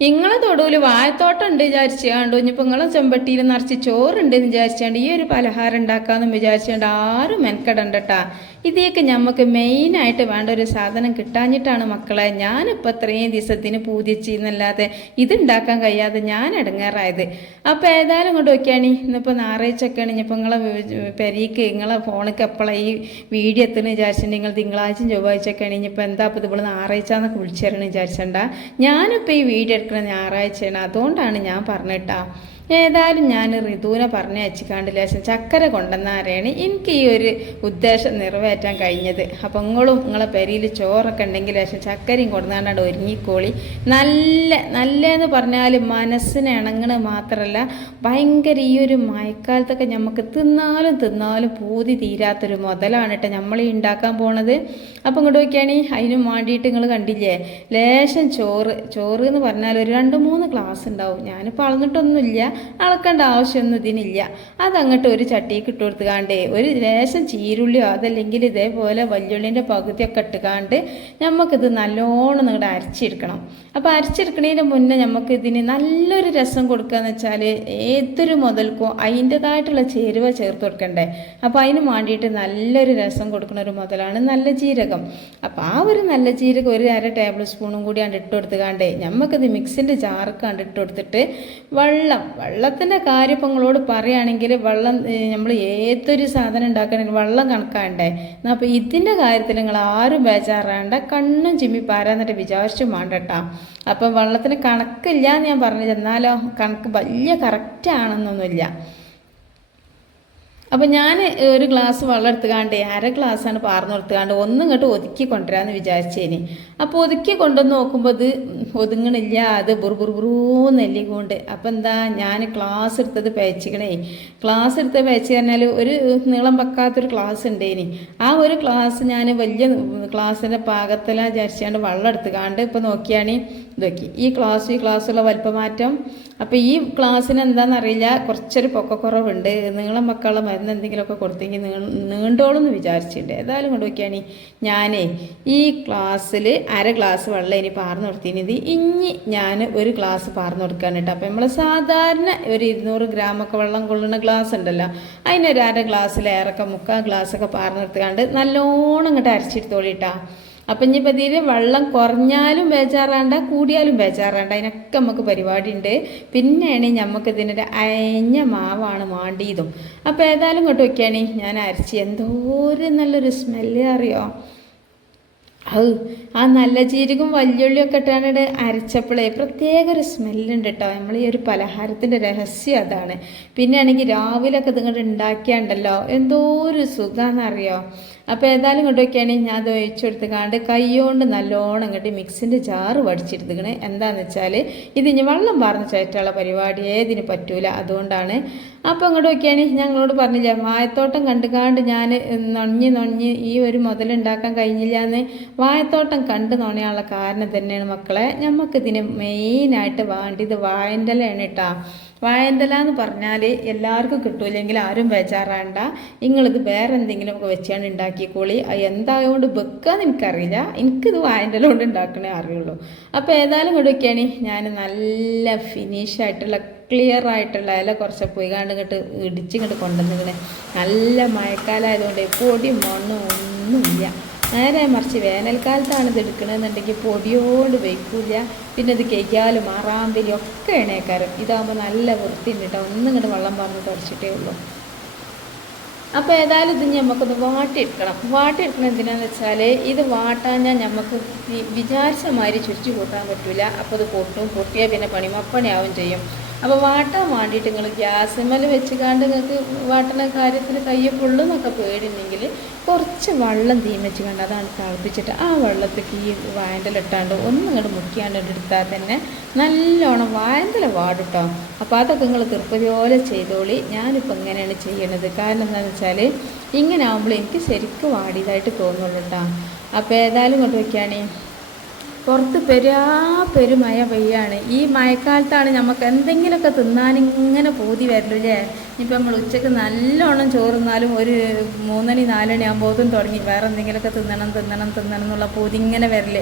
നിങ്ങളെ തൊടുവിൽ വാഴത്തോട്ടം ഉണ്ട് വിചാരിച്ചാണ്ട് ഇനിയിപ്പോൾ നിങ്ങളെ ചെമ്പട്ടിയിൽ നിറച്ച് ചോറുണ്ട് എന്ന് വിചാരിച്ചാണ്ട് ഈ ഒരു പലഹാരം ഉണ്ടാക്കാമെന്ന് വിചാരിച്ചാണ്ട് ആരും മെനക്കെടണ്ടട്ടാ. ഇതേക്ക് ഞമ്മക്ക് മെയിനായിട്ട് വേണ്ട ഒരു സാധനം കിട്ടാഞ്ഞിട്ടാണ് മക്കളെ ഞാനിപ്പോൾ ഇത്രയും ദിവസത്തിന് പൂതിച്ചെന്നല്ലാതെ ഇതുണ്ടാക്കാൻ കഴിയാതെ ഞാൻ ഇടങ്ങാറായത് അപ്പോൾ ഏതായാലും ഇങ്ങോട്ട് നോക്കിയാണ് ഇന്നിപ്പോൾ ഞായറാഴ്ചയൊക്കെയാണ് ഇനിയിപ്പോൾ നിങ്ങളെ പെരീക്ക് നിങ്ങളെ ഫോണിക്ക് എപ്പോഴാണ് ഈ വീഡിയോ എത്തുന്നു വിചാരിച്ചിട്ടുണ്ടെങ്കിൽ നിങ്ങൾ തിങ്കളാഴ്ചയും ചൊവ്വാഴ്ചയൊക്കെയാണ് ഇനിയിപ്പോൾ എന്താ അപ്പോൾ ഇവിടെ ഞായറാഴ്ച എന്നൊക്കെ വിളിച്ചു തരണം വിചാരിച്ചണ്ട ഞാനിപ്പോൾ ഈ വീഡിയോ എടുക്കുന്ന ഞായറാഴ്ചയാണ്. അതുകൊണ്ടാണ് ഞാൻ പറഞ്ഞിട്ടാ ഏതായാലും ഞാൻ ഋതുവിനെ പറഞ്ഞ് അയച്ചിക്കാണ്ട് ലേശം ചക്കര കൊണ്ടെന്നാരെയാണ് എനിക്ക് ഈ ഒരു ഉദ്ദേശം നിറവേറ്റാൻ കഴിഞ്ഞത്. അപ്പം നിങ്ങളും നിങ്ങളെ പെരിയിൽ ചോറൊക്കെ ഉണ്ടെങ്കിൽ ലേശം ചക്കരയും കൊണ്ടുവന്നാണ്ട് ഒരുങ്ങിക്കോളി. നല്ല നല്ല എന്ന് പറഞ്ഞാൽ മനസ്സിന് ഇണങ്ങണ മാത്രമല്ല ഭയങ്കര ഈ ഒരു മഴക്കാലത്തൊക്കെ നമുക്ക് തിന്നാലും തിന്നാലും പൂതി തീരാത്തൊരു മുതലാണ് കേട്ടോ നമ്മൾ ഈ ഉണ്ടാക്കാൻ പോണത്. അപ്പം ഇങ്ങോട്ട് നോക്കിയാണി അതിനും വേണ്ടിയിട്ട് നിങ്ങൾ കണ്ടില്ലേ ലേശം ചോറ് ചോറ് എന്ന് പറഞ്ഞാൽ ഒരു രണ്ട് മൂന്ന് ക്ലാസ് ഉണ്ടാവും. ഞാനിപ്പോൾ അളന്നിട്ടൊന്നുമില്ല. അളക്കേണ്ട ആവശ്യമൊന്നും ഇതിനില്ല. അതങ്ങോട്ട് ഒരു ചട്ടിക്ക് ഇട്ട് കൊടുത്തുകാണ്ട് ഒരു ലേശം ചീരുള്ളിയോ അതല്ലെങ്കിൽ ഇതേപോലെ വല്യുള്ളിന്റെ പകുതിയൊക്കെ ഇട്ടുകാണ്ട് നമുക്കിത് നല്ലോണം നിങ്ങളുടെ അരച്ചെടുക്കണം. അപ്പോൾ അരച്ചെടുക്കണതിന് മുന്നേ നമുക്ക് ഇതിന് നല്ലൊരു രസം കൊടുക്കുകയെന്ന് വെച്ചാൽ ഏതൊരു മുതൽക്കും അതിന്റെതായിട്ടുള്ള ചേരുവ ചേർത്ത് കൊടുക്കണ്ടേ? അപ്പോൾ അതിന് വേണ്ടിയിട്ട് നല്ലൊരു രസം കൊടുക്കുന്ന ഒരു മുതലാണ് നല്ല ജീരകം. അപ്പോൾ ആ ഒരു നല്ല ജീരകം ഒരു അര ടേബിൾ സ്പൂണും കൂടി കണ്ട് ഇട്ട് കൊടുത്തുകാണ്ടേ നമുക്കിത് മിക്സിന്റെ ജാർക്ക് കണ്ട് ഇട്ട് കൊടുത്തിട്ട് വെള്ളം വെള്ളത്തിന്റെ കാര്യം ഇപ്പം നിങ്ങളോട് പറയുകയാണെങ്കിൽ വെള്ളം നമ്മൾ ഏതൊരു സാധനം ഉണ്ടാക്കണമെങ്കിൽ വെള്ളം കണക്കാണ്ടേ എന്നാൽ അപ്പോൾ ഇതിന്റെ കാര്യത്തിൽ നിങ്ങൾ ആരും ബേജാറാണ്ട കണ്ണും ചിമ്മി പാരാന്നിട്ട് വിചാരിച്ചു വേണ്ടട്ടാ. അപ്പം വെള്ളത്തിന് കണക്കില്ല എന്ന് ഞാൻ പറഞ്ഞത് എന്നാലോ കണക്ക് വലിയ കറക്റ്റ് ആണെന്നൊന്നുമില്ല. അപ്പം ഞാൻ ഒരു ഗ്ലാസ് വെള്ളം എടുത്തുകാണ്ട് അര ഗ്ലാസ്സാണ് പാർന്ന് കൊടുത്തുകാണ്ട് ഒന്നും ഇങ്ങോട്ട് ഒതുക്കി കൊണ്ടുവരാമെന്ന് വിചാരിച്ചേനി. അപ്പോൾ ഒതുക്കി കൊണ്ടുവന്ന് നോക്കുമ്പോൾ ഇത് ഒതുങ്ങണില്ല അത് ബുറുബുറുബുറൂ നെല്ലിക്കൊണ്ട് അപ്പോൾ എന്താ ഞാൻ ക്ലാസ് എടുത്തത് പേച്ചിക്കണേ. ക്ലാസ് എടുത്ത് പേച്ച് പറഞ്ഞാൽ ഒരു നീളം വെക്കാത്തൊരു ക്ലാസ് ഉണ്ടേനി. ആ ഒരു ക്ലാസ് ഞാൻ വലിയ ക്ലാസ്സിന്റെ പാകത്തിലാണ് വിചാരിച്ചാണ്ട് വെള്ളം എടുത്തുകാണ്ട് ഇപ്പോൾ നോക്കിയാണ് ഇതൊക്കെ. ഈ ക്ലാസ് ഈ ക്ലാസ്സുള്ള വലിപ്പമാറ്റം. അപ്പോൾ ഈ ക്ലാസ്സിന് എന്താണെന്നറിയില്ല കുറച്ചൊരു പൊക്കക്കുറവുണ്ട്. നിങ്ങളെ മക്കളുടെ മരുന്ന് എന്തെങ്കിലുമൊക്കെ കൊടുത്തെങ്കിൽ നിങ്ങൾ നീണ്ടോളും എന്ന് വിചാരിച്ചിട്ടുണ്ട്. ഏതായാലും കൊണ്ട് നോക്കിയാണ് ഞാനേ ഈ ക്ലാസ്സിൽ അര ഗ്ലാസ് വെള്ളം ഇനി പാർന്ന് കൊടുത്തിനിത്. ഇനി ഞാൻ ഒരു ഗ്ലാസ് പാർന്ന് കൊടുക്കാൻ കേട്ടോ. അപ്പോൾ നമ്മൾ സാധാരണ ഒരു ഇരുന്നൂറ് ഗ്രാമൊക്കെ വെള്ളം കൊള്ളുന്ന ഗ്ലാസ് ഉണ്ടല്ലോ. അതിനൊരു അര ഗ്ലാസ്സിലേറൊക്കെ മുക്കാൽ ഗ്ലാസ്സൊക്കെ പാർന്ന് കൊടുത്തുകൊണ്ട് നല്ലോണം ഇങ്ങോട്ട് അരച്ചെടുത്തോളിട്ടാ അപ്പം ഇനിയിപ്പോൾ ഇതിൽ വെള്ളം കുറഞ്ഞാലും ബേജാറാണ്ട കൂടിയാലും ബേജാറാണ്ട. അതിനൊക്കെ നമുക്ക് പരിപാടി ഉണ്ട് പിന്നെയാണ് നമുക്ക് ഇതിനൊരു അയഞ്ഞ മാവാണ് മാണ്ടിയതും. അപ്പോൾ ഏതായാലും ഇങ്ങോട്ട് വയ്ക്കുകയാണ് ഞാൻ അരച്ച് എന്തോരം നല്ലൊരു സ്മെല്ല് അറിയോ? അത് ആ നല്ല ജീരകം വല്യുള്ളിയൊക്കെ ഇട്ടാണ് അരച്ചപ്പോഴേ പ്രത്യേക ഒരു സ്മെല്ലുണ്ട് കേട്ടോ നമ്മൾ ഈ ഒരു പലഹാരത്തിന്റെ രഹസ്യം അതാണ്. പിന്നെ ആണെങ്കിൽ ഇത് ഇങ്ങോട്ട് ഉണ്ടാക്കിയാണ്ടല്ലോ എന്തോ ഒരു സുഖമാണെന്നറിയോ അപ്പോൾ ഏതായാലും ഇങ്ങോട്ട് വയ്ക്കുകയാണെങ്കിൽ ഞാൻ അത് ഒഴിച്ചെടുത്ത് കാണ്ട് കൈകൊണ്ട് നല്ലോണം ഇങ്ങോട്ട് മിക്സിന്റെ ചാറ് വടിച്ചെടുത്തുക്കണേ എന്താണെന്ന് വെച്ചാൽ ഇത് ഇനി വെള്ളം പറഞ്ഞ് ചേറ്റുള്ള പരിപാടി ഏതിന് പറ്റൂല അതുകൊണ്ടാണ്. അപ്പോൾ ഇങ്ങോട്ട് വയ്ക്കുകയാണെങ്കിൽ ഞങ്ങളോട് പറഞ്ഞില്ല വായത്തോട്ടം കണ്ടുകാണ്ട് ഞാൻ നൊഞ്ഞ് നൊഞ്ഞ് ഈ ഒരു മുതലുണ്ടാക്കാൻ കഴിഞ്ഞില്ല എന്ന് വായത്തോട്ടം കണ്ട് നുണയാനുള്ള കാരണം തന്നെയാണ് മക്കളെ. നമുക്കിതിന് മെയിനായിട്ട് വേണ്ടിയത് വായന്റെ കേട്ടോ വായന്തല എന്ന് പറഞ്ഞാൽ എല്ലാവർക്കും കിട്ടൂലെങ്കിൽ ആരും ബേജാറാണ്ട. നിങ്ങളിത് വേറെ എന്തെങ്കിലും എന്തെങ്കിലുമൊക്കെ വെച്ചാണ് ഉണ്ടാക്കിക്കോളി എന്തായതുകൊണ്ട് വെക്കാന്ന് എനിക്കറിയില്ല. എനിക്കിത് വായന്തല കൊണ്ട് ഉണ്ടാക്കണേ അറിയുള്ളൂ. അപ്പോൾ ഏതായാലും കൊണ്ട് വയ്ക്കുകയാണ് ഞാൻ നല്ല ഫിനിഷ് ആയിട്ടുള്ള ക്ലിയർ ആയിട്ടുള്ള ഇല കുറച്ച് പോയി കണ്ട് ഇങ്ങോട്ട് ഇടിച്ചിങ്ങോട്ട് കൊണ്ടുവന്നിങ്ങനെ നല്ല മഴക്കാലമായതുകൊണ്ട് പൊടി മണ്ണും ഒന്നുമില്ല. നേരെ മറിച്ച് വേനൽക്കാലത്താണ് ഇത് എടുക്കണമെന്നുണ്ടെങ്കിൽ പൊടിയോട് വയ്ക്കില്ല പിന്നെ ഇത് കേക്കാലും ആറാമ്പലി ഒക്കെ എണേക്കാരം. ഇതാകുമ്പോൾ നല്ല വൃത്തിയുണ്ട് കേട്ടോ ഒന്നും ഇങ്ങോട്ട് വെള്ളം പറഞ്ഞ് തുടച്ചിട്ടേ ഉള്ളൂ. അപ്പോൾ ഏതായാലും ഇത് നമുക്കൊന്ന് വാട്ടിയെടുക്കണം. വാട്ടിയെടുക്കണം എന്തിനാന്ന് വെച്ചാൽ ഇത് വാട്ടാൻ ഞാൻ നമുക്ക് വിചാരിച്ച മാതിരി ചുരിച്ചു കൂട്ടാൻ പറ്റില്ല അപ്പോൾ ഇത് പൊട്ടും പൊട്ടിയാൽ പിന്നെ പണിമപ്പണിയാവും ചെയ്യും. അപ്പോൾ വാട്ടാൻ വേണ്ടിയിട്ട് നിങ്ങൾ ഗ്യാസ് വെച്ച് കാണ്ട് നിങ്ങൾക്ക് വാട്ടണ കാര്യത്തിൽ കയ്യെ പൊള്ളുന്നൊക്കെ പേടിയുണ്ടെങ്കിൽ കുറച്ച് വെള്ളം തീ വെച്ച് കണ്ട് അതാണ് തിളപ്പിച്ചിട്ട് ആ വെള്ളത്തേക്ക് ഈ വായന്റലിട്ടാണ്ട് ഒന്നും ഇങ്ങോട്ട് മുക്കിയാണ്ട് എടുത്താൽ തന്നെ നല്ലോണം വായന്തല വാടുട്ടോ. അപ്പോൾ അതൊക്കെ നിങ്ങൾ തൃപ്തി പോലെ ചെയ്തോളി. ഞാനിപ്പോൾ ഇങ്ങനെയാണ് ചെയ്യണത്. കാരണം എന്താണെന്ന് വെച്ചാൽ ഇങ്ങനെ ആകുമ്പോൾ എനിക്ക് ശരിക്കും വാടിയതായിട്ട് തോന്നുള്ളൂ കേട്ടോ അപ്പോൾ ഏതായാലും കൊണ്ട് വയ്ക്കുകയാണേ പുറത്ത് പെരാ പെരുമയ പെയ്യാണ്. ഈ മഴക്കാലത്താണ് നമുക്ക് എന്തെങ്കിലുമൊക്കെ തിന്നാൻ ഇങ്ങനെ പൂതി വരലല്ലേ ഇനിയിപ്പോൾ നമ്മൾ ഉച്ചയ്ക്ക് നല്ലോണം ചോറുന്നാലും ഒരു മൂന്നണി നാലണി ആകുമ്പോഴത്തും തുടങ്ങി. വേറെ എന്തെങ്കിലുമൊക്കെ തിന്നണം തിന്നണം തിന്നണം എന്നുള്ള പൊതിങ്ങനെ വരൽ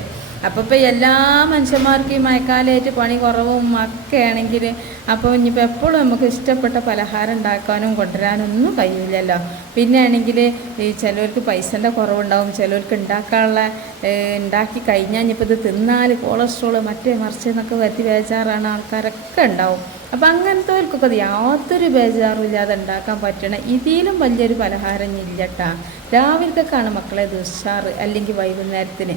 അപ്പോൾ ഇപ്പോൾ എല്ലാ മനുഷ്യന്മാർക്കും ഈ മഴക്കാലമായിട്ട് പണി കുറവും ഒക്കെ ആണെങ്കിൽ അപ്പോൾ ഇനിയിപ്പോൾ എപ്പോഴും നമുക്ക് ഇഷ്ടപ്പെട്ട പലഹാരം ഉണ്ടാക്കാനും കൊണ്ടുവരാനും ഒന്നും കഴിയില്ലല്ലോ. പിന്നെ ആണെങ്കിൽ ഈ ചിലവർക്ക് പൈസന്റെ കുറവുണ്ടാവും. ചിലവർക്ക് ഉണ്ടാക്കാനുള്ള ഉണ്ടാക്കി കഴിഞ്ഞാൽ ഇനിയിപ്പോൾ ഇത് തിന്നാൽ കൊളസ്ട്രോൾ മറ്റേ മറിച്ച് എന്നൊക്കെ വരുത്തി വേചാറാണ് ആൾക്കാരൊക്കെ ഉണ്ടാവും. അപ്പം അങ്ങനത്തെവർക്കൊക്കെ അത് യാതൊരു ബേജാറും ഇല്ലാതെ ഉണ്ടാക്കാൻ പറ്റണ ഇതിലും വലിയൊരു പലഹാരം ഇല്ലട്ടാ. രാവിലത്തേക്കാണ് മക്കളെ ദുഷാറ് അല്ലെങ്കിൽ വൈകുന്നേരത്തിന്.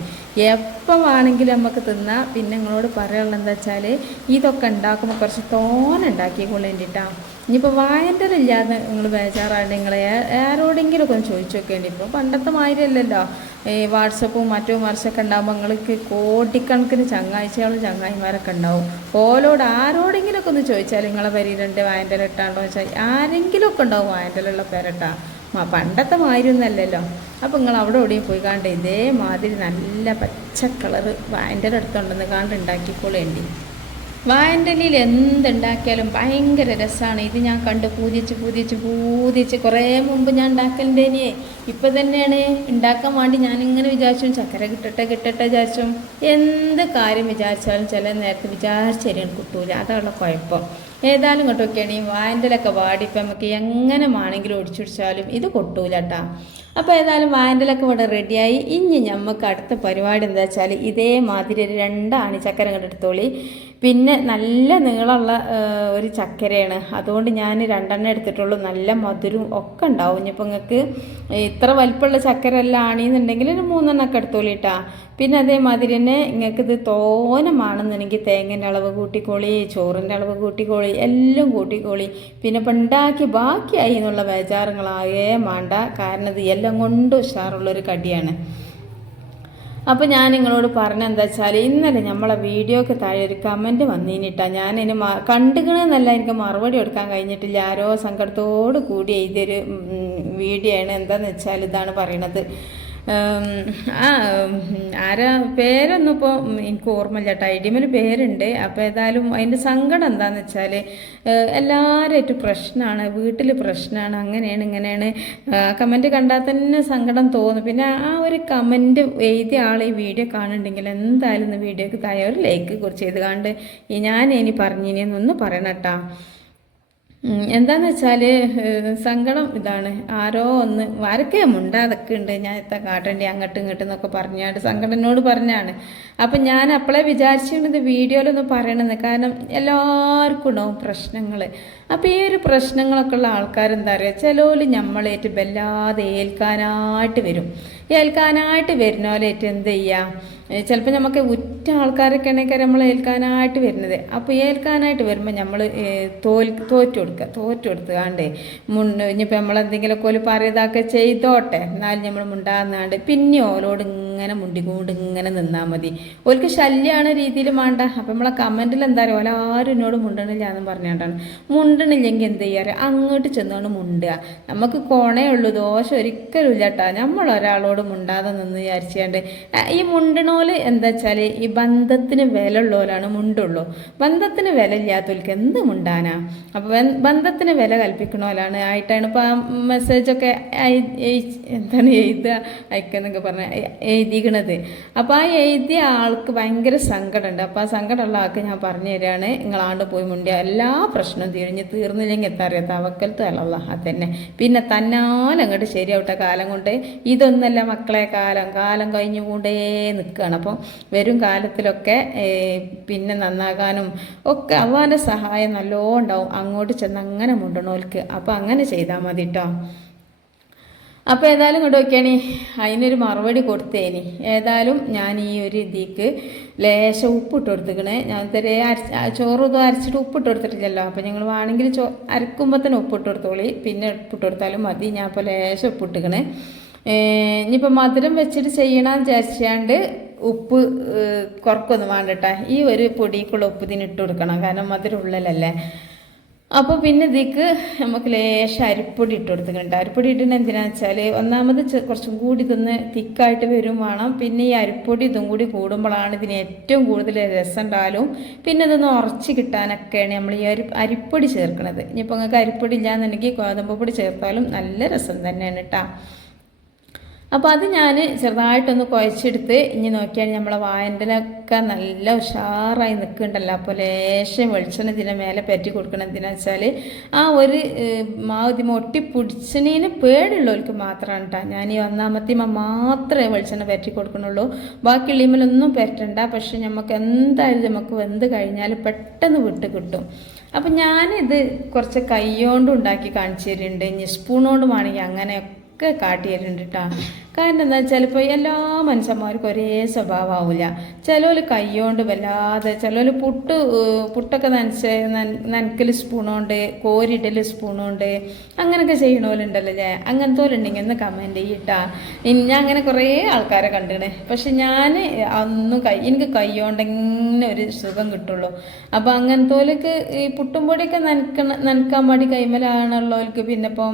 എപ്പോൾ വേണമെങ്കിലും നമുക്ക് തിന്നാം. പിന്നെ നിങ്ങളോട് പറയാനുള്ളത് എന്താ വെച്ചാൽ ഇതൊക്കെ ഉണ്ടാക്കുമ്പോൾ കുറച്ച് തോനെ ഉണ്ടാക്കിക്കൊള്ളേണ്ടിട്ടാ. ഇനിയിപ്പോൾ വായന്റെലില്ലാതെ നിങ്ങൾ ബേജാറാണ്ട് നിങ്ങൾ ആരോടെങ്കിലും ഒക്കെ ചോദിച്ചു നോക്കേണ്ടി ഇപ്പോൾ പണ്ടത്തെ മാതിരിയല്ലല്ലോ. ഈ വാട്സപ്പും മറ്റും മറിച്ചൊക്കെ ഉണ്ടാകുമ്പോൾ നിങ്ങൾക്ക് കോടിക്കണക്കിന് ചങ്ങാഴ്ചകളും ചങ്ങായിമാരൊക്കെ ഉണ്ടാവും. ഓലോട് ആരോടെങ്കിലും ഒക്കെ ഒന്ന് ചോദിച്ചാൽ നിങ്ങളെ പരിയിലുണ്ട് വായന്റെ ഇട്ടാണ്ടോ വെച്ചാൽ ആരെങ്കിലും ഒക്കെ ഉണ്ടാവും വായന്റെലുള്ള പേരട്ടാ. പണ്ടത്തെ മാതിരിയൊന്നല്ലല്ലോ അപ്പോൾ നിങ്ങൾ അവിടെ എവിടെയും പോയി കാണ്ട് ഇതേമാതിരി നല്ല പച്ച കളറ് വായന്റെ അടുത്തുണ്ടെന്ന് കാണ്ട് ഉണ്ടാക്കിക്കോളേണ്ടി. വായന്റെലിയിൽ എന്തുണ്ടാക്കിയാലും ഭയങ്കര രസമാണ് ഇത് ഞാൻ കണ്ട് പൂജിച്ച് പൂജിച്ച് പൂജിച്ച് കുറേ മുമ്പ് ഞാൻ ഉണ്ടാക്കലിന്റെനിയേ ഇപ്പം തന്നെയാണ് ഉണ്ടാക്കാൻ വേണ്ടി ഞാനിങ്ങനെ വിചാരിച്ചു ചക്കര കിട്ടട്ടെ കിട്ടട്ടെ വിചാരിച്ചു. എന്ത് കാര്യം വിചാരിച്ചാലും ചില നേരത്തെ വിചാരിച്ചരിയാണ് കിട്ടൂല. അതാണ് കുഴപ്പം. ഏതായാലും ഇങ്ങോട്ടൊക്കെയാണ് ഈ വാൻഡലൊക്കെ വാടി ഇപ്പം നമുക്ക് എങ്ങനെ വേണമെങ്കിലും ഒടിച്ചുടിച്ചാലും ഇത് കൊട്ടൂല കേട്ടാ അപ്പോൾ ഏതായാലും വാൻഡലൊക്കെ ഇവിടെ റെഡിയായി. ഇനി നമുക്ക് അടുത്ത പരിപാടി എന്താ വെച്ചാൽ ഇതേമാതിരി ഒരു രണ്ടാണ് ചക്കര കണ്ടെടുത്തോളി. പിന്നെ നല്ല നീളമുള്ള ഒരു ചക്കരയാണ്. അതുകൊണ്ട് ഞാൻ രണ്ടെണ്ണം എടുത്തിട്ടുള്ളൂ. നല്ല മധുരവും ഒക്കെ ഉണ്ടാവും. ഇനിയിപ്പോൾ നിങ്ങൾക്ക് ഇത്ര വലിപ്പമുള്ള ചക്കര എല്ലാം ആണിയെന്നുണ്ടെങ്കിൽ ഒരു മൂന്നെണ്ണം ഒക്കെ എടുത്തോളി കേട്ടാ പിന്നെ അതേമാതിരി തന്നെ നിങ്ങൾക്ക് ഇത് തോനമാണെന്നുണ്ടെങ്കിൽ തേങ്ങന്റെ അളവ് കൂട്ടിക്കോളി ചോറിന്റെ അളവ് കൂട്ടിക്കോളി എല്ലാം കൂട്ടിക്കോളി. പിന്നെ ഇപ്പം ഉണ്ടാക്കി ബാക്കിയായി എന്നുള്ള ബേജാറുകളാകേ വേണ്ട കാരണം ഇത് എല്ലാം കൊണ്ടും ഉഷാറുള്ളൊരു കടിയാണ്. അപ്പോൾ ഞാൻ നിങ്ങളോട് പറഞ്ഞ എന്താ വെച്ചാൽ ഇന്നലെ നമ്മളെ വീഡിയോക്ക് താഴെ ഒരു കമന്റ് വന്നീനിട്ടാ. ഞാൻ ഇതിന് കണ്ടുകണെന്നല്ല എനിക്ക് മറുപടി കൊടുക്കാൻ കഴിഞ്ഞിട്ടില്ല. ആരോ സങ്കടത്തോട് കൂടി എഴുതിയൊരു വീഡിയോ ആണ് എന്താണെന്ന് വെച്ചാൽ ഇതാണ് പറയണത്. ആ ആരാ പേരൊന്നും ഇപ്പോൾ എനിക്ക് ഓർമ്മയില്ല കേട്ടോ ഐഡിയമിൽ പേരുണ്ട്. അപ്പോൾ ഏതായാലും അതിന്റെ സങ്കടം എന്താണെന്ന് വെച്ചാൽ എല്ലാവരുമായിട്ട് പ്രശ്നമാണ് വീട്ടിൽ പ്രശ്നമാണ് അങ്ങനെയാണ് ഇങ്ങനെയാണ്. കമന്റ് കണ്ടാൽ തന്നെ സങ്കടം തോന്നും. പിന്നെ ആ ഒരു കമന്റ് എഴുതിയ ആൾ ഈ വീഡിയോ കാണുന്നുണ്ടെങ്കിൽ എന്തായാലും വീഡിയോക്ക് താഴെ ഒരു ലൈക്ക് കുറിച്ച് ചെയ്ത് കണ്ട് ഞാൻ ഇനി പറഞ്ഞിനിയെന്നൊന്ന് പറയണം കേട്ടോ. എന്താന്ന് വെച്ചാൽ സങ്കടം ഇതാണ്. ആരോ ഒന്ന് ആരൊക്കെ മുണ്ടാതൊക്കെ ഉണ്ട്. ഞാൻ എത്ര കാട്ടേണ്ടി അങ്ങോട്ടും ഇങ്ങോട്ടും എന്നൊക്കെ പറഞ്ഞാണ്ട് സങ്കടനോട് പറഞ്ഞാണ്. അപ്പം ഞാൻ അപ്പോഴേ വിചാരിച്ചിരുന്നത് വീഡിയോയിലൊന്ന് പറയണമെന്ന് കാരണം എല്ലാവർക്കും ഉണ്ടാവും പ്രശ്നങ്ങൾ അപ്പോൾ ഈ ഒരു പ്രശ്നങ്ങളൊക്കെ ഉള്ള ആൾക്കാരെന്താ പറയുക ചിലവർ നമ്മളേറ്റ് വല്ലാതെ ഏൽക്കാനായിട്ട് വരും. ഏൽക്കാനായിട്ട് വരുന്നവരേറ്റ് എന്ത് ചെയ്യുക ചിലപ്പോൾ നമുക്ക് ഉറ്റ ആൾക്കാരൊക്കെ ആണെങ്കിൽ നമ്മൾ ഏൽക്കാനായിട്ട് വരുന്നത്. അപ്പോൾ ഏൽക്കാനായിട്ട് വരുമ്പോൾ നമ്മൾ തോൽ തോറ്റു കൊടുക്കുക തോറ്റു കൊടുത്തുകാണ്ട് മുണ്ട് ഇനിയിപ്പോൾ നമ്മളെന്തെങ്കിലുമൊക്കെ ഒരു പറയതൊക്കെ ചെയ്തോട്ടെ. എന്നാലും നമ്മൾ മുണ്ടാന്നാണ്ട് പിന്നെ ഓലോട് ഇങ്ങനെ മുണ്ടിക്കൊണ്ട് ഇങ്ങനെ നിന്നാൽ മതി. ഓൽക്ക് ശല്യമാണ് രീതിയിൽ വേണ്ട അപ്പം നമ്മളെ കമന്റിൽ എന്താ പറയുക ഓല ആരും എന്നോട് മുണ്ടണില്ല എന്ന് പറഞ്ഞാണ്ടാണ്. മുണ്ടണില്ലെങ്കിൽ എന്ത് ചെയ്യാറ് അങ്ങോട്ട് ചെന്നുകൊണ്ട് മുണ്ടുക നമുക്ക് കോണേ ഉള്ളൂ ദോഷം ഒരിക്കലും ഇല്ല കേട്ടോ നമ്മൾ ഒരാളോട് മുണ്ടാതെ നിന്ന് വിചാരിച്ചുകൊണ്ട് ഈ മുണ്ടണോൽ എന്താ വെച്ചാൽ ഈ ബന്ധത്തിന് വില ഉള്ളവരാണ് മുണ്ടുള്ളൂ. ബന്ധത്തിന് വില ഇല്ലാത്തവർക്ക് എന്ത് മുണ്ടാനാ? അപ്പോൾ ബന്ധത്തിന് വില കൽപ്പിക്കണോലാണ് ആയിട്ടാണ് ഇപ്പോൾ ആ മെസ്സേജൊക്കെ എന്താണ് എഴുതുക അയക്കുന്നൊക്കെ പറഞ്ഞ എഴുതിക്കണത്. അപ്പോൾ ആ എഴുതിയ ആൾക്ക് ഭയങ്കര സങ്കടമുണ്ട്. അപ്പോൾ ആ സങ്കടമുള്ള ആൾക്ക് ഞാൻ പറഞ്ഞു തരികയാണ് നിങ്ങളാണ്ട് പോയി മുണ്ടിയ. എല്ലാ പ്രശ്നവും തിരിഞ്ഞ് തീർന്നില്ലെങ്കിൽ എത്താ അറിയാം തവക്കലത്ത് അല്ല തന്നെ. പിന്നെ തന്നാലങ്ങോട്ട് ശരിയാവട്ടെ കാലം കൊണ്ട്. ഇതൊന്നല്ല മക്കളെ കാലം. കാലം കഴിഞ്ഞു കൊണ്ടേ നിൽക്കുകയാണ് അപ്പം വരും കാലത്തിലൊക്കെ പിന്നെ നന്നാകാനും ഒക്കെ അവന്റെ സഹായം നല്ലോണം ഉണ്ടാവും. അങ്ങോട്ട് ചെന്ന് അങ്ങനെ മുണ്ടണോൽക്ക്. അപ്പോൾ അങ്ങനെ ചെയ്താൽ മതി കേട്ടോ അപ്പോൾ ഏതായാലും ഇങ്ങോട്ട് നോക്കിയാണി. അതിനൊരു മറുപടി കൊടുത്തേനി. ഏതായാലും ഞാൻ ഈ ഒരു ഇതിക്ക് ലേശം ഉപ്പിട്ട് കൊടുത്തിക്കണേ. ഞാൻ ഇതുവരെ അരച്ച് ചോറ് ഇതും അരച്ചിട്ട് ഉപ്പിട്ട് കൊടുത്തിട്ടില്ലല്ലോ. അപ്പോൾ ഞങ്ങൾ വേണമെങ്കിൽ ചോ അരക്കുമ്പോൾ തന്നെ ഉപ്പിട്ട് കൊടുത്തോളി. പിന്നെ ഉപ്പിട്ട് കൊടുത്താലും മതി. ഞാൻ ഇപ്പോൾ ലേശം ഉപ്പിട്ടിക്കണേ. ഇനിയിപ്പോൾ മധുരം വെച്ചിട്ട് ചെയ്യണമെന്ന് വിചാരിച്ചാണ്ട് ഉപ്പ് കുറക്കൊന്നും വേണ്ടട്ടെ. ഈ ഒരു പൊടിക്കുള്ള ഉപ്പ് ഇതിനിട്ട് കൊടുക്കണം. കാരണം മധുരം ഉള്ളിലല്ലേ. അപ്പോൾ പിന്നെ ഇതിക്ക് നമുക്ക് ലേശം അരിപ്പൊടി ഇട്ട് കൊടുത്തിട്ടുണ്ട്. അരിപ്പൊടി ഇടുന്ന എന്തിനാണെന്ന് വെച്ചാൽ ഒന്നാമത് കുറച്ചും കൂടി ഇതൊന്ന് തിക്കായിട്ട് വരും വേണം. പിന്നെ ഈ അരിപ്പൊടി ഇതും കൂടി കൂടുമ്പോഴാണ് ഇതിന് ഏറ്റവും കൂടുതൽ രസം ഉണ്ടാലും പിന്നെ ഇതൊന്ന് ഉറച്ച് കിട്ടാനൊക്കെയാണ് നമ്മൾ ഈ അരി അരിപ്പൊടി ചേർക്കുന്നത് ഇനിയിപ്പോൾ നിങ്ങൾക്ക് അരിപ്പൊടി ഇല്ലാന്നുണ്ടെങ്കിൽ ഗോതമ്പ് പൊടി ചേർത്താലും നല്ല രസം തന്നെയാണ് കേട്ടോ അപ്പോൾ അത് ഞാൻ ചെറുതായിട്ടൊന്ന് കുഴച്ചെടുത്ത് ഇനി നോക്കിയാൽ നമ്മളെ വായന്റെലൊക്കെ നല്ല ഉഷാറായി നിൽക്കുന്നുണ്ടല്ലോ. അപ്പോൾ ലേശം വെളിച്ചെണ്ണ ഇതിനെ മേലെ പറ്റി കൊടുക്കണം. എന്തിനാന്ന് വെച്ചാൽ ആ ഒരു ഇതിമ ഒട്ടിപ്പിടിച്ചതിന് പേടുള്ളവർക്ക് മാത്രമാണ് കേട്ടോ ഞാൻ ഈ ഒന്നാമത്തെ മാത്രമേ വെളിച്ചെണ്ണ പറ്റി കൊടുക്കണുള്ളൂ ബാക്കി ഇളിമലൊന്നും പറ്റണ്ട പക്ഷെ നമുക്ക് എന്തായാലും നമുക്ക് വെന്ത് കഴിഞ്ഞാൽ പെട്ടെന്ന് വിട്ട് കിട്ടും. അപ്പം ഞാനിത് കുറച്ച് കൈകൊണ്ട് ഉണ്ടാക്കി കാണിച്ചു തരുന്നുണ്ട്. ഇനി സ്പൂൺ കൊണ്ട് അങ്ങനെ ഒക്കെ കാട്ടി തരുന്നുണ്ട് കേട്ടോ കാരണം എന്താ വെച്ചാൽ ഇപ്പോൾ എല്ലാ മനുഷ്യന്മാർക്കും ഒരേ സ്വഭാവമാവില്ല ചിലവർ കൈകൊണ്ട് വല്ലാതെ ചിലവർ പുട്ട് പുട്ടൊക്കെ നനച്ച് നന- നനക്കൽ സ്പൂണുണ്ട് കോരിടൽ സ്പൂണുണ്ട് അങ്ങനെയൊക്കെ ചെയ്യണോലുണ്ടല്ലോ ഞാൻ അങ്ങനത്തെ ഉണ്ടെങ്കിൽ ഒന്ന് കമന്റ് ചെയ്യട്ടാ. ഞാൻ അങ്ങനെ കുറേ ആൾക്കാരെ കണ്ടിണേ. പക്ഷെ ഞാൻ അന്നും കൈ എനിക്ക് കൈ കൊണ്ടെങ്ങനെ ഒരു സുഖം കിട്ടുള്ളൂ. അപ്പോൾ അങ്ങനത്തോലേക്ക് ഈ പുട്ടും പൊടിയൊക്കെ നനക്കണ നനക്കാൻ വേണ്ടി കൈമലാണുള്ളവർക്ക് പിന്നെ ഇപ്പം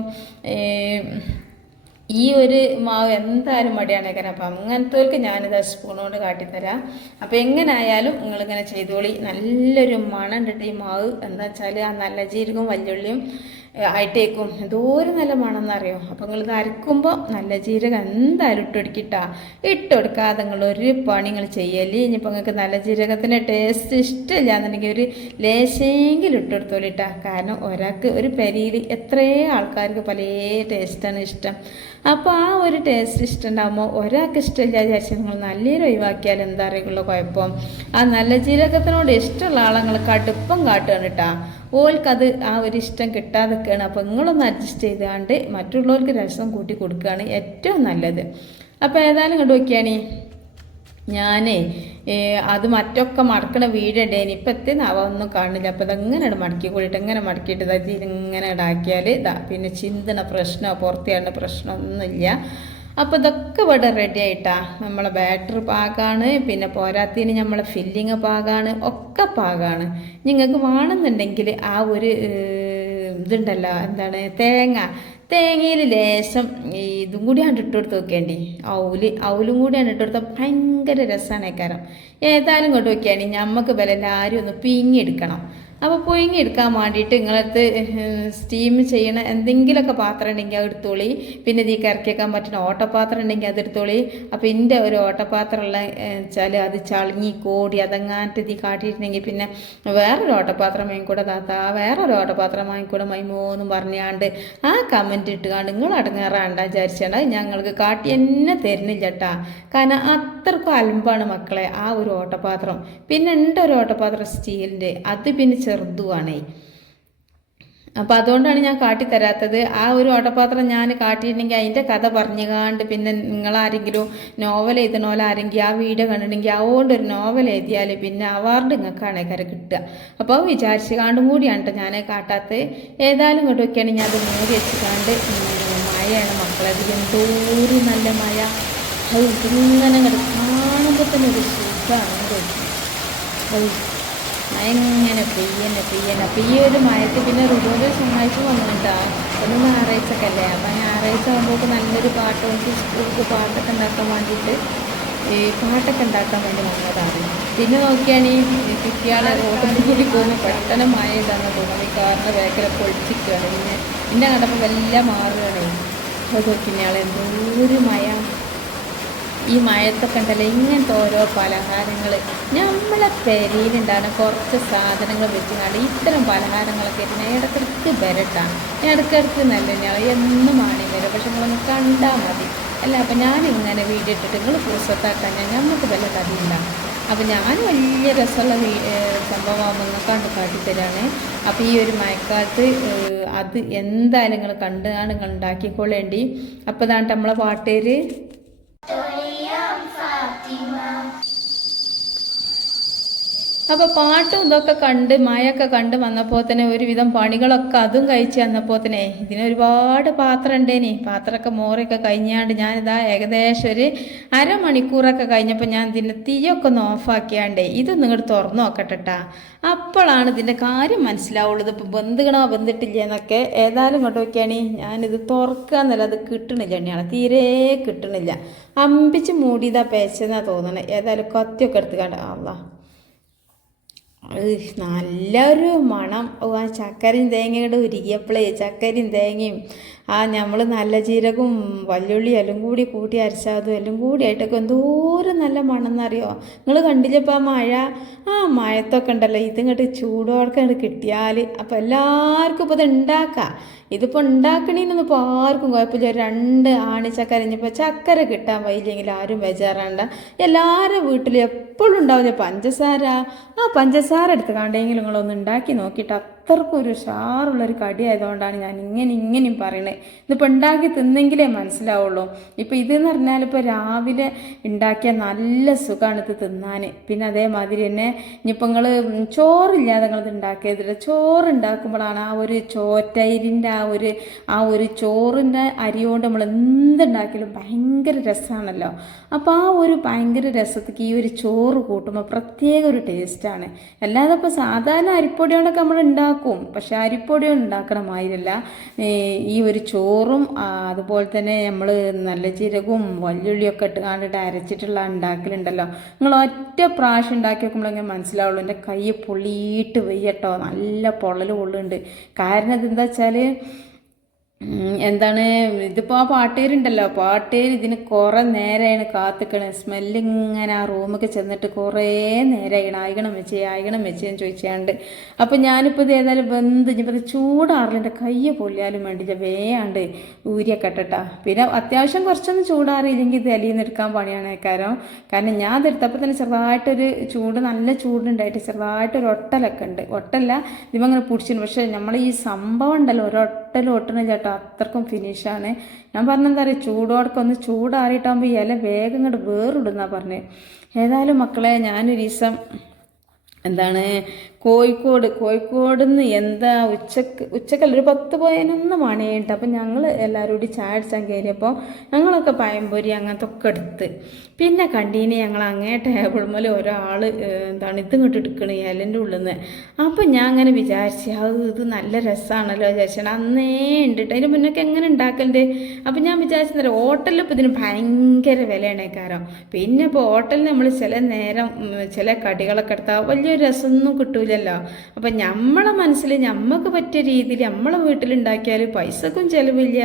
ഈ ഒരു മാവ് എന്തായാലും മടിയാണേക്കാൻ അപ്പം അങ്ങനത്തേക്ക് ഞാനിത് സ്പൂൺ കൊണ്ട് കാട്ടിത്തരാം. അപ്പം എങ്ങനെയായാലും നിങ്ങളിങ്ങനെ ചെയ്തോളി. നല്ലൊരു മണം കിട്ടി ഈ മാവ് എന്താ വെച്ചാൽ ആ നല്ല ജീരകവും വല്യുള്ളിയും ആയിട്ടേക്കും. എന്തോരം നല്ല മണമെന്നറിയോ അപ്പം നിങ്ങൾ ഇത് അരക്കുമ്പോൾ നല്ല ജീരകം എന്തായാലും ഇട്ട് ഇട്ടൊടുക്കാതെ നിങ്ങൾ ഒരു പണി നിങ്ങൾ ചെയ്യല്ലേ ഇനിയിപ്പോൾ നിങ്ങൾക്ക് നല്ല ജീരകത്തിന്റെ ടേസ്റ്റ് ഇഷ്ടമില്ല എന്നുണ്ടെങ്കിൽ ഒരു ലേശെങ്കിലും ഇട്ട് കൊടുത്തോളിട്ടാ. കാരണം ഒരാൾക്ക് ഒരു പെരിയിൽ എത്രയോ ആൾക്കാർക്ക് പല ടേസ്റ്റാണ് ഇഷ്ടം. അപ്പോൾ ആ ഒരു ടേസ്റ്റ് ഇഷ്ടമുണ്ടാകുമ്പോൾ ഒരാൾക്ക് ഇഷ്ടമില്ല വിചാരിച്ചാൽ നിങ്ങൾ നല്ലൊരു ഒഴിവാക്കിയാൽ എന്താ അറിയുള്ള കുഴപ്പം. ആ നല്ല ജീരകത്തിനോട് ഇഷ്ടമുള്ള ആളെ നിങ്ങൾ കടുപ്പം കാട്ടുകയാണ് കേട്ടാ ഓൽക്കത് ആ ഒരു ഇഷ്ടം കിട്ടാതൊക്കെയാണ് അപ്പോൾ നിങ്ങളൊന്ന് അഡ്ജസ്റ്റ് ചെയ്താണ്ട് മറ്റുള്ളവർക്ക് രസം കൂട്ടി കൊടുക്കുകയാണ് ഏറ്റവും നല്ലത്. അപ്പോൾ ഏതായാലും കണ്ടു നോക്കിയാണേ. ഞാനേ അത് മറ്റൊക്കെ മടക്കണ വീടുണ്ടേനി ഇപ്പം നവ ഒന്നും കാണില്ല. അപ്പം അതെങ്ങനെയാണ് മടക്കി കൂടിയിട്ട് എങ്ങനെ മടക്കിയിട്ട് ഇതാ ഇങ്ങനെ ഇടാക്കിയാൽ ഇതാ. പിന്നെ ചിന്തണ പ്രശ്നമോ പുറത്തിയാണ്ട പ്രശ്നമൊന്നുമില്ല. അപ്പോൾ ഇതൊക്കെ ഇവിടെ റെഡി ആയിട്ടാ. നമ്മളെ ബാറ്ററി പാകാണ് പിന്നെ പോരാത്തിന് നമ്മളെ ഫില്ലിങ് പാകാണ് ഒക്കെ പാകാണ്. നിങ്ങൾക്ക് വേണമെന്നുണ്ടെങ്കിൽ ആ ഒരു ഇതുണ്ടല്ലോ എന്താണ് തേങ്ങ. തേങ്ങയിൽ ലേശം ഇതും കൂടിയാണ് ഇട്ട് കൊടുത്ത് നോക്കേണ്ടി. ഔൽ ഔലും കൂടിയാണ് ഇട്ട് കൊടുത്താൽ ഭയങ്കര രസമാണ് കാരണം ഏതായാലും കൊണ്ട് വെക്കുകയാണെങ്കിൽ നമുക്ക് വില എല്ലാവരും ഒന്ന് പിഴിഞ്ഞെടുക്കണം അപ്പോൾ പുഴുങ്ങിയെടുക്കാൻ വേണ്ടിയിട്ട് നിങ്ങളടുത്ത് സ്റ്റീം ചെയ്യണ എന്തെങ്കിലുമൊക്കെ പാത്രം ഉണ്ടെങ്കിൽ അത് എടുത്തോളി. പിന്നെ ഇതിൽ ഇറക്കിയേക്കാൻ പറ്റുന്ന ഓട്ടപാത്രം ഉണ്ടെങ്കിൽ അത് എടുത്തോളി. അപ്പോൾ എന്റെ ഒരു ഓട്ടപാത്രമുള്ള വെച്ചാൽ അത് ചളിങ്ങി കോടി അതങ്ങാറ്റ് ഇതിൽ കാട്ടിയിട്ടുണ്ടെങ്കിൽ പിന്നെ വേറൊരു ഓട്ടപാത്രം വാങ്ങിക്കൂടെ താത്ത വേറൊരു ഓട്ടപാത്രം വാങ്ങിക്കൂടെ മൈമോന്നും പറഞ്ഞാണ്ട് ആ കമന്റ് ഇട്ടുകാണ്ട് നിങ്ങൾ അടങ്ങാറാണ്ട വിചാരിച്ചാണ്. ഞങ്ങൾക്ക് കാട്ടി എന്നെ തരുന്നില്ല കേട്ടാ കാരണം അത്രക്കും അലമ്പാണ് മക്കളെ ആ ഒരു ഓട്ടപാത്രം. പിന്നെ ഉണ്ട് ഒരു ഓട്ടപാത്രം സ്റ്റീലിന്റെ അത് പിന്നെ ചെറുതുമാണേ അപ്പോൾ അതുകൊണ്ടാണ് ഞാൻ കാട്ടിത്തരാത്തത്. ആ ഒരു ഓട്ടപാത്രം ഞാൻ കാട്ടിയിട്ടുണ്ടെങ്കിൽ അതിന്റെ കഥ പറഞ്ഞുകാണ്ട് പിന്നെ നിങ്ങളാരെങ്കിലും നോവൽ എഴുതണോലെ ആരെങ്കിലും ആ വീഡിയോ കണ്ടിട്ടുണ്ടെങ്കിൽ അതുകൊണ്ട് ഒരു നോവൽ എഴുതിയാൽ പിന്നെ അവാർഡ് നിങ്ങൾക്കാണ് കര കിട്ടുക. അപ്പോൾ അത് വിചാരിച്ച് കാണ്ടും കൂടിയാണ് കേട്ടോ ഞാൻ കാട്ടാത്തത്. ഏതായാലും ഇങ്ങോട്ട് നോക്കിയാണ് ഞാൻ അത് മൂടി വെച്ചിക്കാണ്ട് മഴയാണ് മക്കളെ. എന്തോരം നല്ല മഴ. അത് ഇങ്ങനെ കാണുമ്പോൾ തന്നെ ഒരു സുഖമാണ് എങ്ങനെ പെയ്യന്നെ പെയ്യന്നെ പെയ്യൊരു ഈ ഒരു മഴത്ത് പിന്നെ വന്നു വന്നിട്ടാ. ഒന്ന് ഞായറാഴ്ചയൊക്കെ അല്ലേ അപ്പം ഞായറാഴ്ച ആകുമ്പോൾ നല്ലൊരു പാട്ട് എനിക്ക് സ്കൂൾക്ക് പാട്ടൊക്കെ ഉണ്ടാക്കാൻ വേണ്ടിയിട്ട് ഈ പാട്ടൊക്കെ ഉണ്ടാക്കാൻ വേണ്ടി വന്നതാണ്. പിന്നെ നോക്കിയാണെങ്കിൽ കുട്ടികളെ റോഡിൽ കൂടി പോകുമ്പോൾ പെട്ടെന്ന് മഴ ഇതാണ് തോന്നുന്നത് ഈ കാറിന്റെ ബാക്കിലൊക്കെ പൊളിച്ചിരിക്കുകയാണ് പിന്നെ പിന്നെ കണ്ടപ്പോൾ വല്ല മാറുകയാണ് അത് നോക്കി എന്തോ മഴ. ഈ മഴത്തൊക്കെ ഉണ്ടല്ലോ ഇങ്ങനത്തെ ഓരോ പലഹാരങ്ങൾ നമ്മളെ പെരയിലുണ്ടാകുന്ന കുറച്ച് സാധനങ്ങൾ വെച്ചുകൊണ്ട് ഇത്തരം പലഹാരങ്ങളൊക്കെ ഇരുന്ന് ഇടക്കിടക്ക് വരട്ടാണ് ഇടയ്ക്കിടയ്ക്ക് നല്ല ഞങ്ങൾ എന്നും ആണി വരും. പക്ഷെ നിങ്ങളൊന്ന് കണ്ടാൽ മതി. അല്ല അപ്പം ഞാനിങ്ങനെ വീഡിയോ ഇട്ടിട്ട് നിങ്ങൾ പൂസത്താക്കാൻ ഞാൻ നമുക്ക് വല്ല കഥയില്ല. അപ്പം ഞാൻ വലിയ രസമുള്ള സംഭവമാകുമ്പോൾ കണ്ട് കാട്ടിത്തരാണ്. അപ്പോൾ ഈ ഒരു മഴക്കാലത്ത് അത് എന്തായാലും നിങ്ങൾ കണ്ടാണ് ഉണ്ടാക്കിക്കൊള്ളേണ്ടി. അപ്പോൾ ഇതാണ്ട് നമ്മളെ പാട്ടേര് Three. അപ്പോൾ പാട്ടും ഇതൊക്കെ കണ്ട് മഴയൊക്കെ കണ്ട് വന്നപ്പോൾ തന്നെ ഒരുവിധം പണികളൊക്കെ അതും കഴിച്ച് വന്നപ്പോൾ തന്നെ ഇതിന് ഒരുപാട് പാത്രം ഉണ്ടേനി പാത്രമൊക്കെ മോറൊക്കെ കഴിഞ്ഞാണ്ട് ഞാനിതാ ഏകദേശം ഒരു അരമണിക്കൂറൊക്കെ കഴിഞ്ഞപ്പോൾ ഞാൻ ഇതിന്റെ തീയൊക്കെ ഒന്ന് ഓഫാക്കിയാണ്ടേ ഇത് നിങ്ങൾ തുറന്നു നോക്കട്ടെട്ടാ. അപ്പോഴാണ് ഇതിന്റെ കാര്യം മനസ്സിലാവുള്ളത്. ഇപ്പോൾ ബന്ധുക്കണോ ബന്ധിട്ടില്ല എന്നൊക്കെ ഏതായാലും ഇങ്ങോട്ട് നോക്കിയാണ്. ഞാനിത് തുറക്കുക എന്നല്ല അത് കിട്ടണില്ല എണ്ണയാണ് തീരെ കിട്ടണില്ല. അമ്പിച്ച് മൂടിയതാ പേച്ചെന്നാ തോന്നണേ. ഏതായാലും കത്തിയൊക്കെ എടുത്ത് കണ്ട അള്ളാ. നല്ലൊരു മണം. ആ ചക്കരയും തേങ്ങയും കൂടെ ഉരുകിയപ്പോഴേ ചക്കരയും തേങ്ങയും ആ നമ്മൾ നല്ല ജീരകവും വല്ലുള്ളി എല്ലാം കൂടി കൂട്ടി അരച്ചാതും എല്ലാം കൂടി ആയിട്ടൊക്കെ എന്തോരം നല്ല മണം എന്നറിയോ? നിങ്ങൾ കണ്ടില്ലപ്പോൾ ആ മഴ? ആ മഴത്തൊക്കെ ഉണ്ടല്ലോ. ഇതിങ്ങോട്ട് ചൂടോടൊക്കെ അങ്ങോട്ട് കിട്ടിയാൽ അപ്പോൾ എല്ലാവർക്കും ഇപ്പോൾ ഇത് ഉണ്ടാക്കാം ഇതിപ്പോൾ ഉണ്ടാക്കണേനൊന്നും ഇപ്പോൾ ആർക്കും കുഴപ്പമില്ല രണ്ട് ചക്കര അരിഞ്ഞപ്പോൾ ചക്കര കിട്ടാൻ വയ്യില്ലെങ്കിൽ ആരും ബേജാറാണ്ട. എല്ലാവരും വീട്ടിലും എപ്പോഴും ഉണ്ടാവില്ല പഞ്ചസാര? ആ പഞ്ചസാര എടുത്ത് കണ്ടെങ്കിലും നിങ്ങളൊന്ന് ഉണ്ടാക്കി നോക്കിയിട്ട് അത്രക്കും ഒരു ഉഷാറുള്ളൊരു കടി ആയതുകൊണ്ടാണ് ഞാൻ ഇങ്ങനെ ഇങ്ങനെയും പറയണേ. ഇതിപ്പോൾ ഉണ്ടാക്കി തിന്നെങ്കിലേ മനസ്സിലാവുള്ളൂ. ഇപ്പോൾ ഇതെന്ന് പറഞ്ഞാൽ ഇപ്പോൾ രാവിലെ ഉണ്ടാക്കിയ നല്ല സുഖമാണ് ഇത് തിന്നാൻ പിന്നെ അതേമാതിരി തന്നെ ഇനിയിപ്പോൾ നിങ്ങൾ ചോറില്ലാതെ നിങ്ങളിത് ഉണ്ടാക്കിയതില്ല. ചോറ് ഉണ്ടാക്കുമ്പോഴാണ് ആ ഒരു ചോറ്റയിരിന്റെ ആ ഒരു ആ ഒരു ചോറിന്റെ അരി കൊണ്ട് നമ്മൾ എന്തുണ്ടാക്കിയാലും ഭയങ്കര രസമാണല്ലോ അപ്പോൾ ആ ഒരു ഭയങ്കര രസത്തേക്ക് ഈ ഒരു ചോറ് കൂട്ടുമ്പോൾ പ്രത്യേക ഒരു ടേസ്റ്റാണ് അല്ലാതെ ഇപ്പോൾ സാധാരണ അരിപ്പൊടി കൊണ്ടൊക്കെ നമ്മൾ ഉണ്ടാക്കും. പക്ഷെ അരിപ്പൊടി ഉണ്ടാക്കണ. മാതിരിയല്ല ഈ ഒരു ചോറും അതുപോലെ തന്നെ നമ്മൾ നല്ല ജീരകവും വല്യുള്ളിയൊക്കെ ഇട്ട് കണ്ടിട്ട് അരച്ചിട്ടുള്ള ഉണ്ടാക്കലുണ്ടല്ലോ. നിങ്ങൾ ഒറ്റ പ്രാവശ്യം ഉണ്ടാക്കി വെക്കുമ്പോഴെങ്കിൽ മനസ്സിലാവുള്ളൂ. എന്റെ കൈ പൊള്ളിയിട്ട് വയ്യട്ടോ നല്ല പൊള്ളൽ പൊള്ളുണ്ട് കാരണം ഇതെന്താ വെച്ചാൽ എന്താണ് ഇതിപ്പോൾ ആ പാട്ടേരുണ്ടല്ലോ. പാട്ടേര് ഇതിന് കുറേ നേരമാണ് കാത്തുക്കണ്. സ്മെല്ല് ഇങ്ങനെ ആ റൂമൊക്കെ ചെന്നിട്ട് കുറേ നേരമായിക്കണം ആയിക്കണം വെച്ചേ ആയിക്കണം വെച്ചേന്ന് ചോദിച്ചാണ്ട്. അപ്പം ഞാനിപ്പോൾ ഇത് ഏതായാലും വെന്ത് ഇനിയിപ്പോൾ ഇത് ചൂടാറില്ല കയ്യ പൊള്ളിയാലും വേണ്ടില്ല. വേയാണ്ട് ഊരിയൊക്കെ ഇട്ടട്ടാ. പിന്നെ അത്യാവശ്യം കുറച്ചൊന്നും ചൂടാറിയില്ലെങ്കിൽ ഇത് അലിയിൽ നിന്ന് എടുക്കാൻ പണിയാണ് കാരണം കാരണം ഞാൻ ഇതെടുത്തപ്പോൾ തന്നെ ചെറുതായിട്ടൊരു ചൂട് നല്ല ചൂടുണ്ടായിട്ട് ചെറുതായിട്ടൊരു ഒട്ടലൊക്കെ ഉണ്ട്. ഒട്ടല്ല ഇതിങ്ങനെ പിടിച്ചിരുന്നു. പക്ഷേ നമ്മൾ ഈ സംഭവം ഉണ്ടല്ലോ ഒരു ഒട്ടൽ ഒട്ടണ ചേട്ടാ അത്രക്കും ഫിനിഷാണ് ഞാൻ പറഞ്ഞെന്താ പറയുക ചൂടോടൊക്കെ ഒന്ന് ചൂടാറിയിട്ടാകുമ്പോൾ ഇല വേഗം ഇങ്ങോട്ട് വേറിടുന്നാ പറഞ്ഞത് ഏതായാലും മക്കളെ ഞാനൊരു ദിവസം എന്താണ് കോഴിക്കോട്. കോഴിക്കോട് നിന്ന് എന്താ ഉച്ചയ്ക്ക് ഉച്ചക്കല്ല ഒരു പത്ത് പതിനൊന്ന് മണിയായിട്ട് അപ്പം ഞങ്ങൾ എല്ലാവരും കൂടി ചായ അടിച്ചാൽ കയറിയപ്പോൾ ഞങ്ങളൊക്കെ പയമ്പൊരി അങ്ങനത്തെ ഒക്കെ എടുത്ത്. പിന്നെ കണ്ടീനെ ഞങ്ങൾ അങ്ങേ ടേബിൾ മേലെ ഒരാൾ എന്താണ് ഇത് ഇങ്ങോട്ട് എടുക്കണ ഇലന്റെ ഉള്ളിൽ നിന്ന് അപ്പം ഞാൻ അങ്ങനെ വിചാരിച്ചു അത് ഇത് നല്ല രസമാണല്ലോ വിചാരിച്ചാണ് അന്നേ ഉണ്ട് അതിന് മുന്നൊക്കെ എങ്ങനെ ഉണ്ടാക്കലുണ്ട് അപ്പം ഞാൻ വിചാരിച്ചെന്നറിയാം ഹോട്ടലിൽ ഇപ്പോൾ ഇതിന് ഭയങ്കര വിലയാണ് കാരണം പിന്നെ ഇപ്പോൾ ഹോട്ടലിൽ നമ്മൾ ചില നേരം ചില കടികളൊക്കെ എടുത്താൽ വലിയൊരു രസമൊന്നും കിട്ടൂലല്ലോ അപ്പം നമ്മളെ മനസ്സിൽ നമുക്ക് പറ്റിയ രീതിയിൽ നമ്മളെ വീട്ടിലുണ്ടാക്കിയാൽ പൈസക്കും ചിലവില്ല.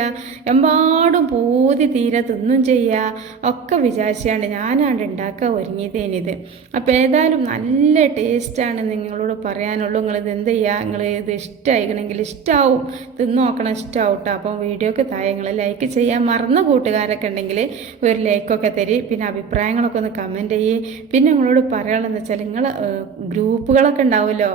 എമ്പാടും പൂതി തീരെ തിന്നും ചെയ്യുക ഒക്കെ വിചാരിച്ചാണ്ട് ഞാനാണ്ട് ഉണ്ടാക്കാൻ ഒരുങ്ങിയതേനിത്. അപ്പോൾ ഏതായാലും നല്ല ടേസ്റ്റാണ് നിങ്ങളോട് പറയാനുള്ളൂ. നിങ്ങളിത് എന്ത് ചെയ്യുക നിങ്ങൾ ഇത് ഇഷ്ടമായിക്കണമെങ്കിൽ ഇഷ്ടമാവും തിന്നു നോക്കണം ഇഷ്ടമാവും കേട്ടോ അപ്പം വീഡിയോക്ക് താഴെ ലൈക്ക് ചെയ്യാൻ മറന്ന കൂട്ടുകാരൊക്കെ ഉണ്ടെങ്കിൽ ഒരു ലൈക്കൊക്കെ തരി. പിന്നെ അഭിപ്രായങ്ങളൊക്കെ ഒന്ന് കമന്റ് ചെയ്യേ. പിന്നെ നിങ്ങളോട് പറയാനുള്ളതെന്ന് വെച്ചാൽ നിങ്ങൾ ഗ്രൂപ്പുകളൊക്കെ ഉണ്ടാവുമല്ലോ.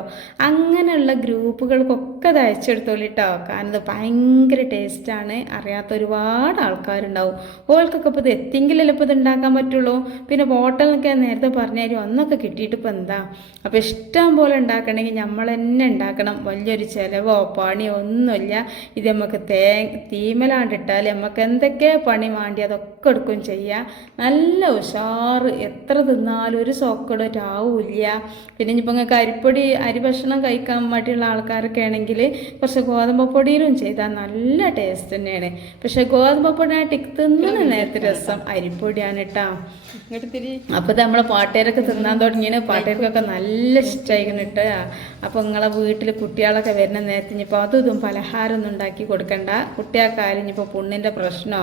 അങ്ങനെയുള്ള ഗ്രൂപ്പുകൾക്കൊക്കെ അത് അയച്ചെടുത്തോളി കേട്ടോ കാരണം ഇത് ഭയങ്കര ടേസ്റ്റാണ് അറിയാത്ത ഒരുപാട് ആൾക്കാരുണ്ടാവും. ഓൾക്കൊക്കെ ഇപ്പോൾ ഇത് എത്തിയെങ്കിലല്ലേ ഇപ്പോൾ ഇത് ഉണ്ടാക്കാൻ പറ്റുള്ളൂ. പിന്നെ ഹോട്ടലിനൊക്കെ നേരത്തെ പറഞ്ഞാലും ഒന്നൊക്കെ കിട്ടിയിട്ട് ഇപ്പോൾ എന്താ? അപ്പോൾ ഇഷ്ടം പോലെ ഉണ്ടാക്കണമെങ്കിൽ നമ്മൾ തന്നെ ഉണ്ടാക്കണം. വലിയൊരു ചിലവോ പണിയോ ഒന്നുമില്ല. ഇത് നമുക്ക് തേ തീമലാണ്ടിട്ടാൽ നമുക്ക് എന്തൊക്കെ പണി വേണ്ടി അതൊക്കെ എടുക്കും ചെയ്യുക നല്ല ഉഷാറ്. എത്ര തിന്നാലും ഒരു സോക്കടോ രാവില്ല പിന്നെ ഇനിയിപ്പോൾ നിങ്ങൾക്ക് അരിപ്പൊടി അരി ഭക്ഷണം കഴിക്കാൻ വേണ്ടിയുള്ള ആൾക്കാരൊക്കെ ആണെങ്കിൽ കുറച്ച് ഗോതമ്പ് പൊടിയിലും ചെയ്താൽ നല്ല ടേസ്റ്റ് തന്നെയാണ്. പക്ഷെ ഗോതമ്പ് പൊടിയായിട്ട് തിന്നുന്ന നേരത്തെ രസം. അരിപ്പൊടിയാണ് കേട്ടോ അപ്പോൾ നമ്മൾ പാട്ടേരൊക്കെ തിന്നാൻ തുടങ്ങിയാണ്. പാട്ടേർക്കൊക്കെ നല്ല ഇഷ്ടമായിരിക്കണം കേട്ടോ അപ്പോൾ നിങ്ങളെ വീട്ടിൽ കുട്ടികളൊക്കെ വരുന്ന നേരത്തെ ഇനിയിപ്പോൾ അതും ഇതും പലഹാരം ഒന്നും ഉണ്ടാക്കി കൊടുക്കണ്ട. കുട്ടികൾക്കായാലും ഇനിയിപ്പോൾ പുണ്ണിന്റെ പ്രശ്നമോ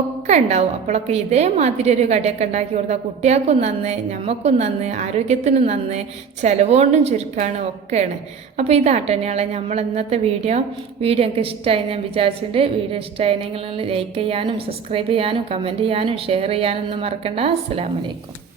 ഒക്കെ ഉണ്ടാവും. അപ്പോഴൊക്കെ ഇതേമാതിരി ഒരു കടിയൊക്കെ ഉണ്ടാക്കി കൊടുത്താൽ കുട്ടികൾക്കും നന്ന് ഞമ്മക്കും നന്ന് ആരോഗ്യത്തിനും നന്ന് ചിലവുകൊണ്ടും ചുരുക്കാണ് ഒക്കെയാണ്. അപ്പോൾ ഇതാട്ടന്നെയാളെ നമ്മൾ ഇന്നത്തെ വീഡിയോ വീഡിയോ എനിക്ക് ഇഷ്ടമായി ഞാൻ വിചാരിച്ചിട്ടുണ്ട്. വീഡിയോ ഇഷ്ടമായി നിങ്ങൾ ലൈക്ക് ചെയ്യാനും സബ്സ്ക്രൈബ് ചെയ്യാനും കമന്റ് ചെയ്യാനും ഷെയർ ചെയ്യാനും ഒന്നും മറക്കണ്ട. അസ്സലാമലൈക്കും